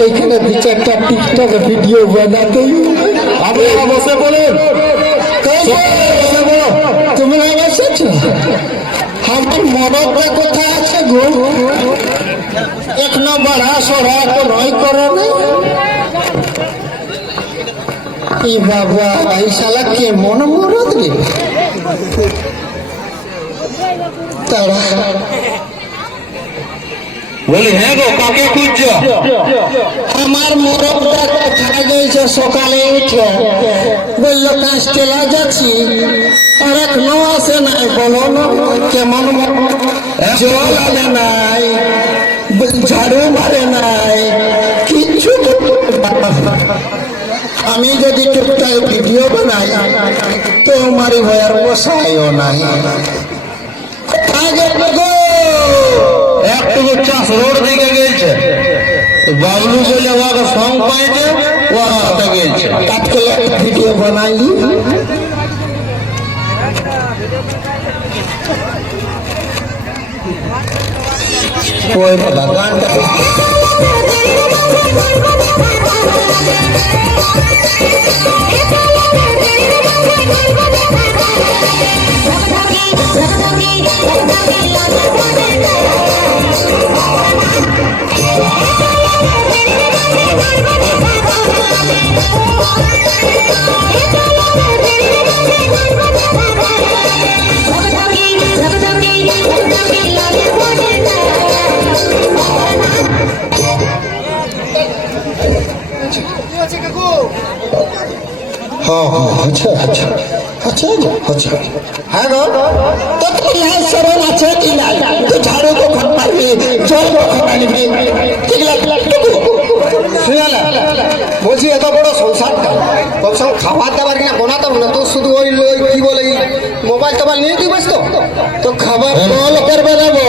আমাকে এখানে দু চারটা টিকটক ভিডিও বানাতে আপনারা বসে বলুন, তোমরা বসেছ? আমার মরদটা কোথায় আছে গো? এখনো বাড়া সরা নয় করে না। এই বাবা এই শালা কেমন মরদ রে তারা। বলি হ্যাঁ গো, কাকে খুঁজছ? আমার মরদটা কোথায় গেছে? সকালে উঠে বললো কাঁচকেলা যাচ্ছি, আর এখনো আসে নাই। বলো না কেমন জল আনে নাই, ঝাড়ু মারে নাই, কিচ্ছু। আমি যদি টুকটাক ভিডিও বানাই তো আমার ভয়ার বসায়ও নাই। একটু চাষ রোড দিকে গেছে, বাবলু বলে ওকে সং পাইছে, ও হাতে গেছে। তাৎকাল ভিডিও বানাই ওই বাবা গানটা আচ্ছা আচ্ছা আচ্ছা আচ্ছা। হ্যাঁ গো, তো ইহার সরল আছে কি নাই? তো ঝাড়ু কখন পারবি, জল কখন আনবি? বলছি এত বড় সংসারটা কমসে কম খাবার দাবার কিনা বানাতে হবে না, তো শুধু ওই কি বলে মোবাইল টোবাইল নিয়ে তুই বসতো তো খাবার লোকের বানাবো।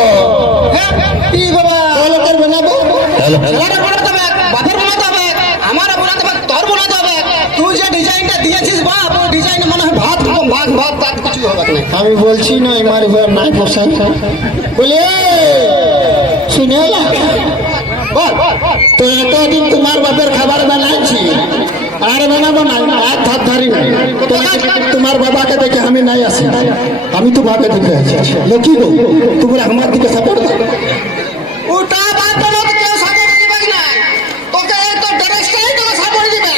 কি বাবা লোকের বানাবো, ছেলেটা বানাতে হবে, বাপের বানাতে হবে, আমারও বানাতে হবে, তোর বানাতে হবে। তুই যে ডিজাইনটা দিয়েছিস বাপ, ওই ডিজাইনে মনে হয় ভাত ভাত তার কিছু হবে না। আমি বলছি না আমার নাই পোশাক বলে শুনে তো এতদিন তোমার বাপের খাবার বানাইছি, আর বানাবো না, আর ধার ধারি না। তোমার বাবাকে দেখে আমি নাই আসি, আমি তোমাকে দেখে আছি। লক্ষ্মী গো, তোমরা আমার দিকে সাপোর্ট দাও। ওটা বাদ দাও, কেউ সাপোর্ট দিবে না তোকে, তো ড্রেসটাই তোকে সাপোর্ট দিবে,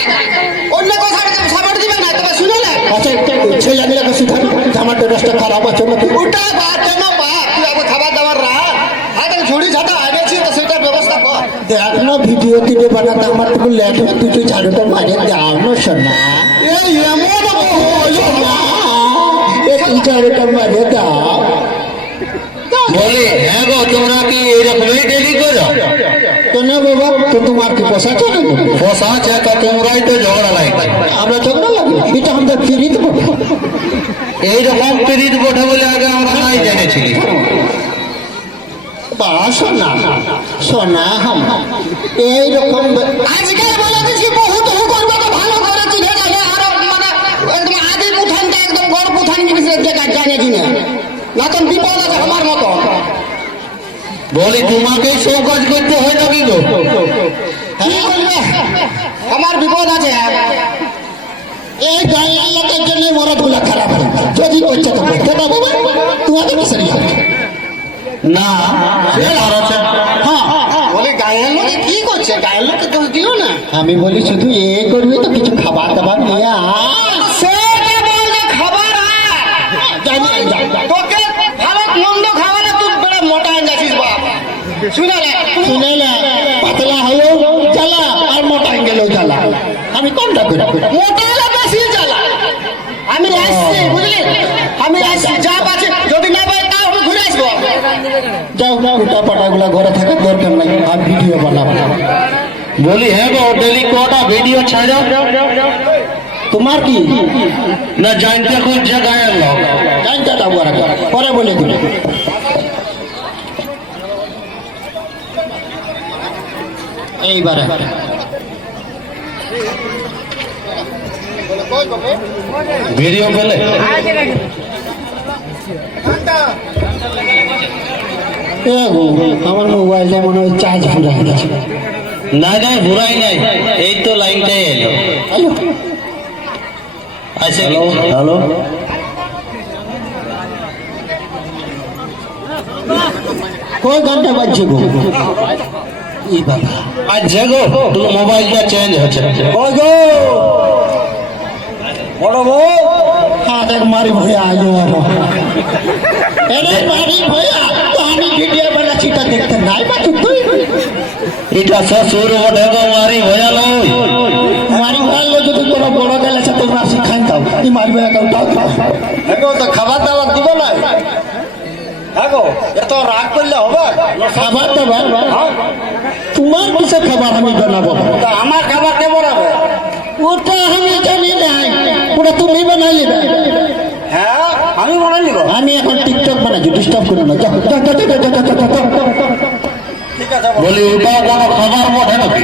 অন্য কথা সাপোর্ট দিবে না। তবে শুনে না, আচ্ছা ছেলে মেয়েকে শিখাবি আমার ড্রেসটা খারাপ আছে নাকি? ওটা বাদ কেন বাপ, তুই আবার খাবার দাবার রাখ, হাতে ঝুড়ি ঝাঁটা আনেছি তো সেটার ব্যবস্থা কর। দেখ না ভিডিও দিনে বানাতে আমার তো লেট হবে, তুই ঝাড়ুটা মাঝে দাও না শোনা। এই এমন তুই ঝাড়ুটা মাঝে দাও। বলি হ্যাঁ গো, তোমরা কি এইরকমই ডেলি করো? কেন বাবা, তো তোমার কি পোষা চলে? বসা আছে তো তোমরাই তো ঝগড়া লাগবে। আমরা ঝগড়া লাগবে, এটা আমাদের ফিরিয়ে দেবো। এইরকম পিরিত বটে বলে আগে আমরা নাই জেনেছিলি। বা শোনা শোনা এইরকম আজকে বলে দিচ্ছি, বহুত করবে তো ভালো করে চিনে যাবে। আরো মানে একদম আদি পুথানটা একদম গড় পুথান জিনিসের জায়গা জানে কিনা, না তো বিপদ আছে আমার মতো। বলি তোমাকেই সব কাজ করতে হয় নাকি গো? কি বলবে, আমার বিপদ আছে। এই গায়ের লোকের জন্য মরদ গুলা খারাপ হয়, যদি করছে তো কেটা বাবা তোমাদের কি সারি না হ্যাঁ বলে গায়ের লোকে কি করছে, গায়ের লোকে দোষ দিও না। আমি বলি শুধু এ করবি তো কিছু খাবার দাবার নিয়ে সেটা বললে খাবার তোকে ভালো মন্দ খাওয়ালে তুই বেড়ে মোটা হয়ে যাচ্ছিস বাপ। শুনে শুনে না, পাতলা হলেও জ্বালা আর মোটা গেলেও জ্বালা। আমি কোনটা করি? মোটা হলে বেশি জ্বালা। আমি আসছি বুঝলি, আমি আসছি, যা আছে যদি না পাই তাও আমি ঘুরে আসবো। যাও না, উল্টা পাটাগুলা ঘরে থাকার দরকার নাই, আমি ভিডিও বানাবো। বলি হ্যাঁ গো, ডেলি কটা ভিডিও ছাড়ো? তোমার কি না জানতে খুঁজছে গায়ের লোক? জানতে দাও পরে বলে দিবে। এইবারে ভিডিও পেলে আমার মোবাইলটা মনে হয় চার্জ ফুরা গেছে। নাই নাই ঘুরাই নাই, এই তো লাইনটাই এলো। আচ্ছা হ্যালো, কোন গানটা বাজছে গো? এই বাবা, আচ্ছা গো তোর মোবাইলটা চেঞ্জ হচ্ছে। ওই গো বড় বউ, হ্যাঁ দেখ মারি ভয়া আলো আলো, এরে মারি ভয়া, তো আমি ভিডিও বানাচ্ছি তা দেখতে নাই বাজু তুই। এটা শ্বশুর বটে গো, মারি ভয়া লই। মারি ভয়া লো যদি কোনো বড় গেলে সে তোমরা শিখাই দাও, এই মারি ভয়া দাও দাও দাও। দেখো তো খাবার দাবার দিব না। দেখো এত রাগ করলে হবে? খাবার দাবার তোমার কিসে খাবার আমি বানাবো? তা আমার খাবার কে বানাবে? ওটা আমি জানি নাই, ওটা তুমি বানাইলি না। হ্যাঁ আমি বানাই নিব। আমি এখন টিকটক বানাচ্ছি, ডিস্টার্ব করো না। যাও, যাও, যাও, যাও, যাও, যাও, যাও, যাও, যাও। ঠিক আছে বাবা। বলি ওটা কোনো খাবার বটে নাকি?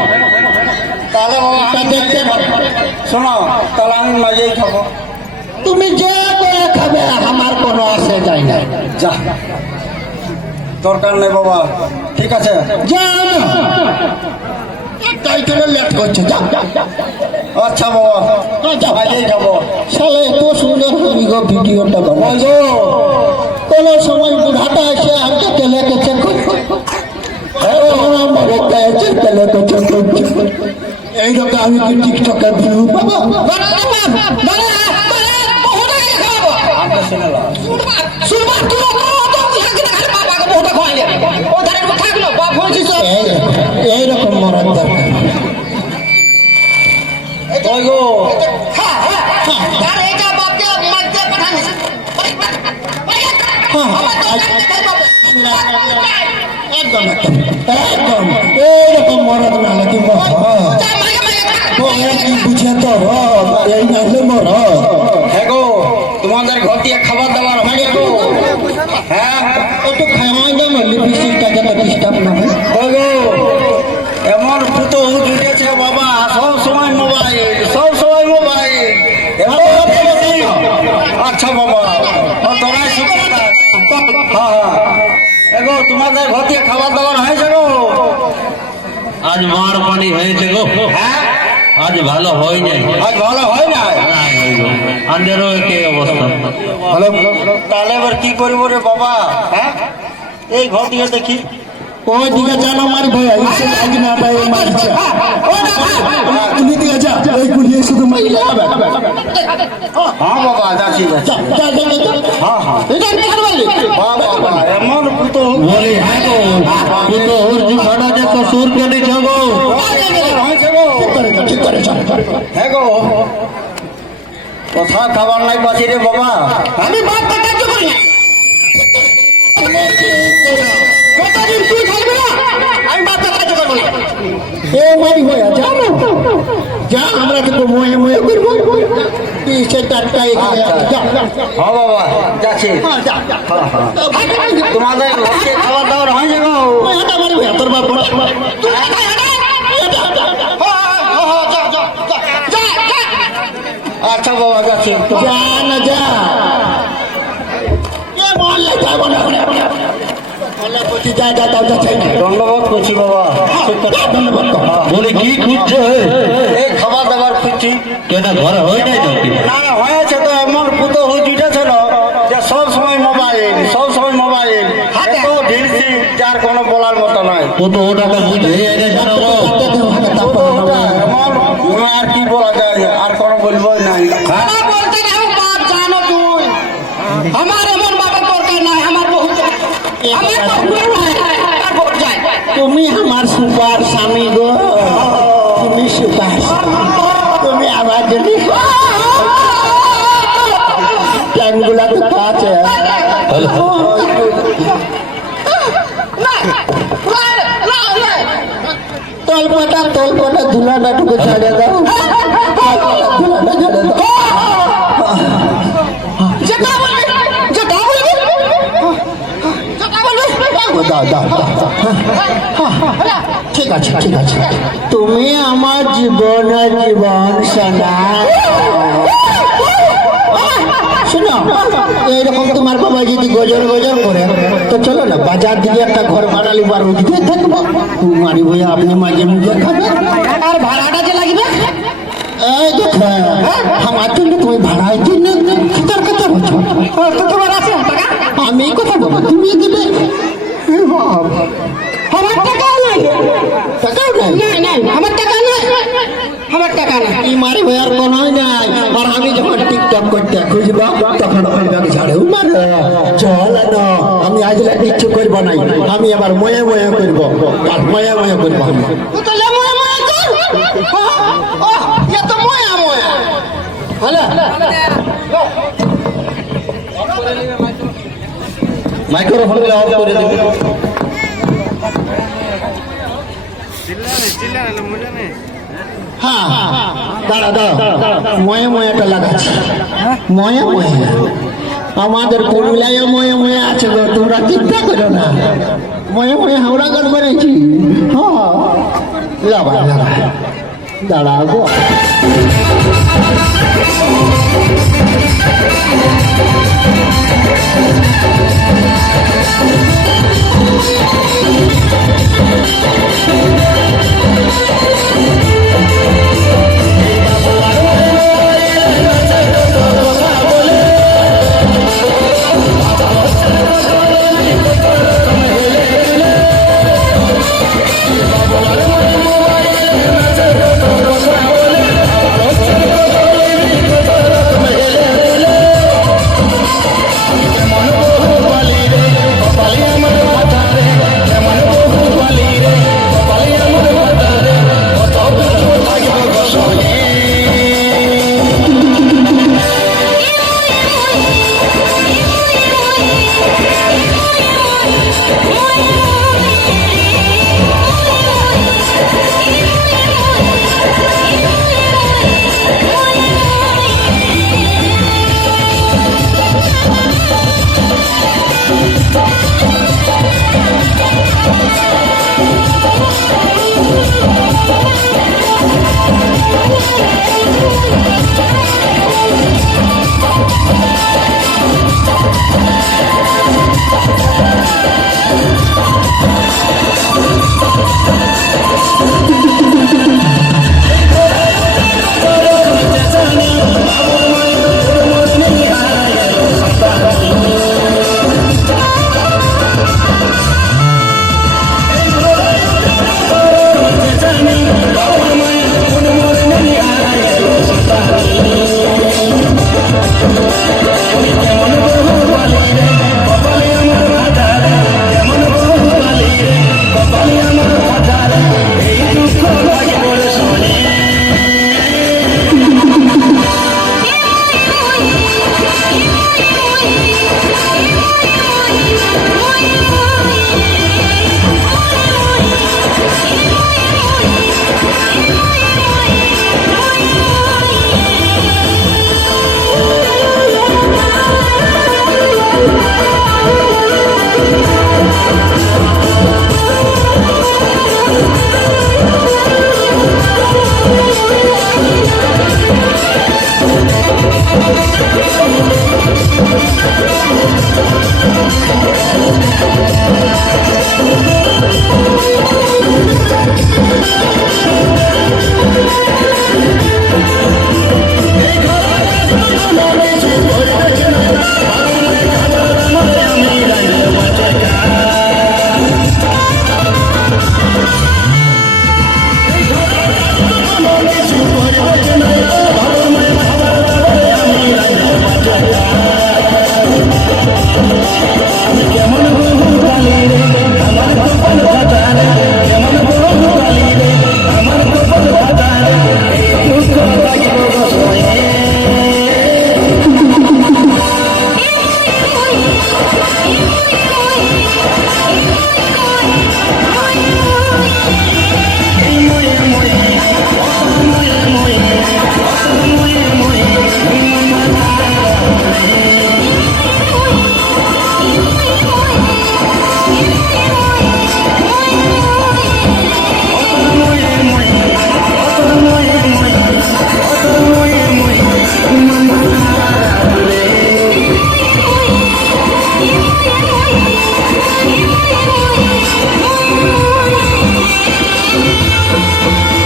তাহলে বাবা তা দেখতে পাবো। শোনো, তাহলে আমি মাঝেই খাবো। তুমি যে করে খাবে আমার কোনো আসে যায় না। যা, দরকার নেই বাবা। ঠিক আছে যাও না, তাই করে লেট করছে। যাও যাও যাও। আচ্ছা বাবা, যাও। মাঝেই খাবো। শালা এত সুন্দর হবি গো ভিডিওটা বাবা গো। কোনো সময় বুড়াটা এসে আমাকে তেলে কেচে এইরকম আমি কি টিকটকে ভিউ পাবো? আমাকে শুনে নাও। এইরকম মরার দরকার। ওই গো, একদম একদম একদম এইরকম মরদ না লাগে বুঝে তো এই নাহলে মর। হ্যাঁ গো, তোমাদের ঘর দিয়ে খাবার দাবার হয় গো? হ্যাঁ একটু খাওয়াই যাও না, লিপস্টিকটা যাতে ডিস্টার্ব না হয়। ওই গো, এমন ফুটো জুটেছে বাবা, সব সময় মোবাইল, সব সময় মোবাইল। আচ্ছা বাবা, তোরাই শুক্র থাক। হ্যাঁ হ্যাঁ, এগো তোমাদের ঘর দিয়ে খাবার দাবার হয়েছে গো? আজ মার পানি হয়েছে গো। হ্যাঁ আজ ভালো হয় নাই। আজ ভালো হয় না। আন্দেরও একই অবস্থা। ভালো, তাহলে এবার কি করবো রে বাবা? হ্যাঁ, এই ঘর দিয়ে দেখি। ওই দিকে জানো মারি ভাইয়া ইসে আজ না পাই মারছে। তুমি দিকে যা, ওই গুলিয়ে শুধু মাইলে হবে। হ্যাঁ বাবা, যাচ্ছি যাচ্ছি। যা যা যা যা। হ্যাঁ হ্যাঁ, এটা কি করবে? বাবা এমন ফুটো বলি হ্যাঁ গো, তুই তো ওর জীবনটা যে শ্বশুর কে দিছ গো। হয়েছে গো। ঠিক করে যা, ঠিক করে যা। হ্যাঁ গো, কোথাও খাবার নাই পাচ্ছি রে বাবা। আমি বাপ কাজ করি না। কতদিন তুই খাইবি না? আমি বাপ কাজ করব না। এ মারি ভাইয়া যা না, যা আমরা তো মোয়ে মোয়ে করব। তুই সে টাটকাই যা যা। হ্যাঁ বাবা, যাচ্ছি। যা যা। তোমাদের ঘর দিয়ে খাবার দাবার হয়েছে গো? এটা মারি ভাইয়া তোর বাপ তুই আচ্ছা বাবা, যাচ্ছি। যা না যা। এ মহল্লা যাবো না। মহল্লা করছি যা যা যা যা। ধন্যবাদ করছি বাবা। ধন্যবাদ। বলি কি খুঁজছে? এই খাবার দাবার খুঁজছি। কেন ঘরে হয় নাই তো? না না, হয়েছে তো, এমন পুতো জুটেছে না যে সব সময় মোবাইল, সব সময় মোবাইল। এত ঢিলছি যার কোনো বলার মতো নয়। ও তো ওটাকে বুঝে এনেছে না গো। পুতো ওটা এমন, আর কি বলা যায়, আর কোনো বলবোই নাই। হ্যাঁ আমার এমন বাবার দরকার নাই, আমার বহুত তুমি আমার সুপার স্বামী গো, তুমি সুপার, তুমি আমার যদি ট্যাঙ্গুলা তো আছে। তলপাটা ধুলাটা ঢুকে ছাড়ে দাও, ধুলাটা ছেড়ে দাও। দাও দাও দাও। ঠিক আছে ঠিক আছে, তুমি আমার জীবন জীবন সোনা। শোনো এইরকম তোমার বাবা যদি গজর গজর করে তো চলো না বাজার দিকে একটা ঘর বানালি বা ওদিকে থাকবো মারি ভাইয়া আপনি মাঝে মুখে খাবেন আর ভাড়াটা যে লাগবে এই দেখো আমার জন্য তুমি ভাড়ায় জন্য খেতার কথা বলছো তো তোমার আছে টাকা আমি এই কথা বলবো তুমি দিবে আমার টাকা নাই টাকাও নাই না না আমার টাকা নাই আমার টাকা নাই এই মারি ভাইয়ার কোনোই নাই আর আমি যখন টিকটক করতে খুঁজবো তখন ওই ব্যাগে ঝাড়েও মারে চল না আমি আজ কিচ্ছু করবো নাই আমি আবার ময়ে ময়ে করবো আর ময়ে ময়ে করবো আমি তো তাহলে ময়া ময়া কর ও ইয়া তো ময়া ময়া হ্যালো মাইক্রোফোন অফ করে দিবি হ্যাঁ দাঁড়া দাঁড়া ময়ে ময়েটা লাগাচ্ছি ময়ে ময়ে আমাদের পুরুলিয়ায় ময়ে ময়ে আছে গো তোমরা চিন্তা করো না ময়ে ময়ে হাওড়া গান করেছি হ্যাঁ লাগা লাগা দাঁড়া গো ও